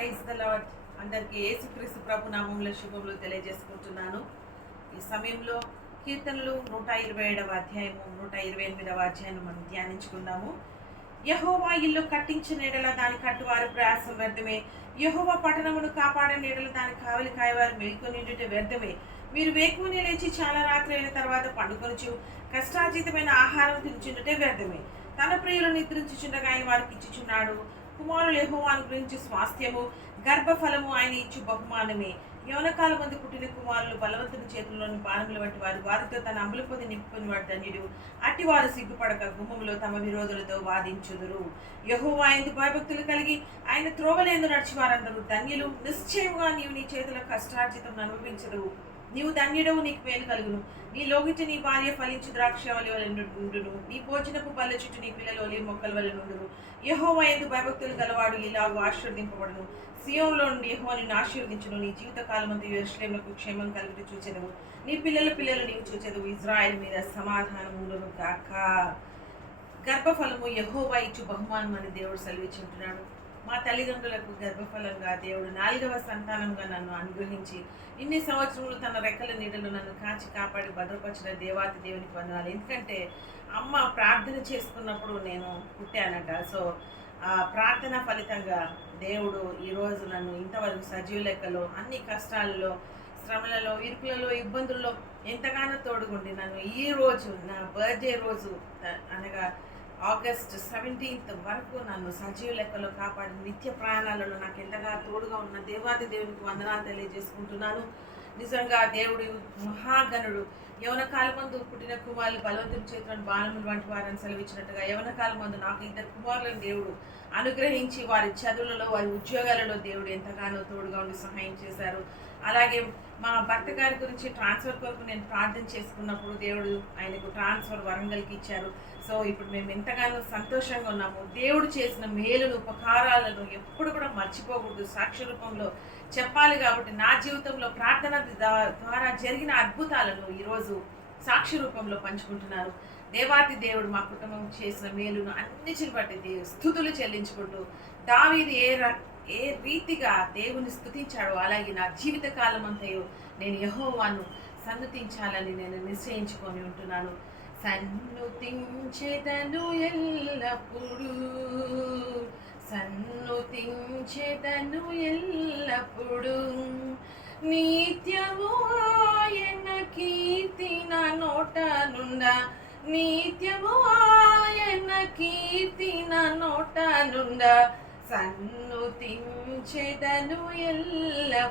Praise the lord. అందరికీ యేసుక్రీస్తు ప్రభు నామములో శుభములు తెలియజేసుకుంటున్నాను. ఈ సమయంలో కీర్తనలు 127వ అధ్యాయము 128వ అధ్యాయం మనం ధ్యానించుకుందాము. యెహోవా ఇల్లు కట్టించిన ఎడల దాని కట్టువారు ప్రయాసం వ్యర్థమే. యెహోవా పట్టణమును కాపాడిన ఎడల దాని కావలి కాయవారు మేల్కొనిండుట వ్యర్థమే. మీరు వేకువనే లేచి చాలా రాత్రి అయిన తర్వాత పండుకొనుచు కష్టార్జితమైన ఆహారం తినుచుండుటే వ్యర్థమే. తన ప్రియులను నిద్రించుచుండగా ఆయన వారికి ఇచ్చుచున్నాడు. కుమారులు యెహోవాను గురించి స్వాస్థ్యము, గర్భఫలము ఆయన ఇచ్చు బహుమానమే. యవనకాల మంది పుట్టిన కుమారులు బలవంతుని చేతుల్లోని బాణముల వంటి వారు, వారితో తన అమలు పొంది నింపుకొని వాడు ధన్యుడు. అట్టివారు సిగ్గుపడక గుమ్మములో తమ విరోధులతో వాదించుదురు. యెహోవా యందు భయభక్తులు కలిగి ఆయన త్రోవలేందు నడిచి వారందరూ ధన్యులు. నిశ్చయముగా నీవు నీ చేతుల కష్టార్జితం అనుభవించదు. నీవు ధన్యుడవు, నీకు మేలు కలుగును. నీ లోగిటి నీ భార్య ఫలించు ద్రాక్షవల్లి వలె నుండును. నీ భోజనపు పళ్ళ చుట్టూ నీ పిల్లలు ఒలివ మొక్కల వలె నుండును. యెహోవా యందు భయభక్తులు గలవాడు ఇలాగూ ఆశీర్వదింపబడును. సియోనులో నుండి యెహోవా నిన్ను ఆశీర్వదించును. నీ జీవితకాలమంతా యెరూషలేమునకు క్షేమం కలుగుతూ చూచెదవు. నీ పిల్లలు నీవు చూచెదవు. ఇజ్రాయెల్ మీద సమాధానం ఉండును గాక. గర్భఫలము యెహోవా ఇచ్చు బహుమానం అని దేవుడు సెలవిచ్చుంటున్నాడు. మా తల్లిదండ్రులకు గర్భఫలంగా దేవుడు 4వ సంతానంగా నన్ను అనుగ్రహించి ఇన్ని సంవత్సరములు తన రెక్కల నీడలు నన్ను కాచి కాపాడి భద్రపరిచిన దేవాతి దేవునికి వందనాలు. ఎందుకంటే అమ్మ ప్రార్థన చేసుకున్నప్పుడు నేను పుట్టానట. సో ఆ ప్రార్థన ఫలితంగా దేవుడు ఈరోజు నన్ను ఇంతవరకు సజీవ లెక్కలో అన్ని కష్టాలలో, శ్రమలలో, ఇరుకులలో, ఇబ్బందుల్లో ఎంతగానో తోడుగుండి నన్ను ఈ రోజు నా బర్త్డే రోజు అనగా ఆగస్ట్ 17th వరకు నన్ను సజీవ లెక్కలో కాపాడి నిత్య ప్రయాణాలలో నాకు ఎంతగా తోడుగా ఉన్న దేవాది దేవునికి వందనాలు తెలియజేసుకుంటున్నాను. నిజంగా దేవుడు మహాగణుడు. యవన కాలమందు పుట్టిన కుమారులు బలవంతుని చేతులను బాణములు వంటి వారిని సెలవిచ్చినట్టుగా యవన కాలమందు నాకు 2 కుమారులను దేవుడు అనుగ్రహించి వారి చదువులలో, వారి ఉద్యోగాలలో దేవుడు ఎంతగానో తోడుగా ఉండి సహాయం చేశారు. అలాగే మా భర్త గారి గురించి ట్రాన్స్ఫర్ కొరకు నేను ప్రార్థన చేసుకున్నప్పుడు దేవుడు ఆయనకు ట్రాన్స్ఫర్ వరంగల్కి ఇచ్చారు. సో ఇప్పుడు మేము ఎంతగానో సంతోషంగా ఉన్నాము. దేవుడు చేసిన మేలును, ఉపకారాలను ఎప్పుడు కూడా మర్చిపోకూడదు, సాక్ష్య రూపంలో చెప్పాలి. కాబట్టి నా జీవితంలో ప్రార్థన ద్వారా జరిగిన అద్భుతాలను ఈరోజు సాక్షి రూపంలో పంచుకుంటున్నారు. దేవాతి దేవుడు మా కుటుంబం చేసిన మేలును అన్నిటిని బట్టి స్తుతులు చెల్లించుకుంటూ దావీదు ఏ రీతిగా దేవుని స్తుతించాడో అలాగే నా జీవిత కాలం అంతయు నేను యెహోవాను సన్నుతించాలని నేను నిశ్చయించుకొని ఉంటున్నాను. సన్నుతించెదను ఎల్లప్పుడూ, సన్నుతించెదను ఎల్లప్పుడూ, నిత్యము ఆయన కీర్తి నా నోట నుండా, నిత్యము ఆయన కీర్తి నా నోట నుండా, సన్నుతించెదను ఎల్లప్పుడూ.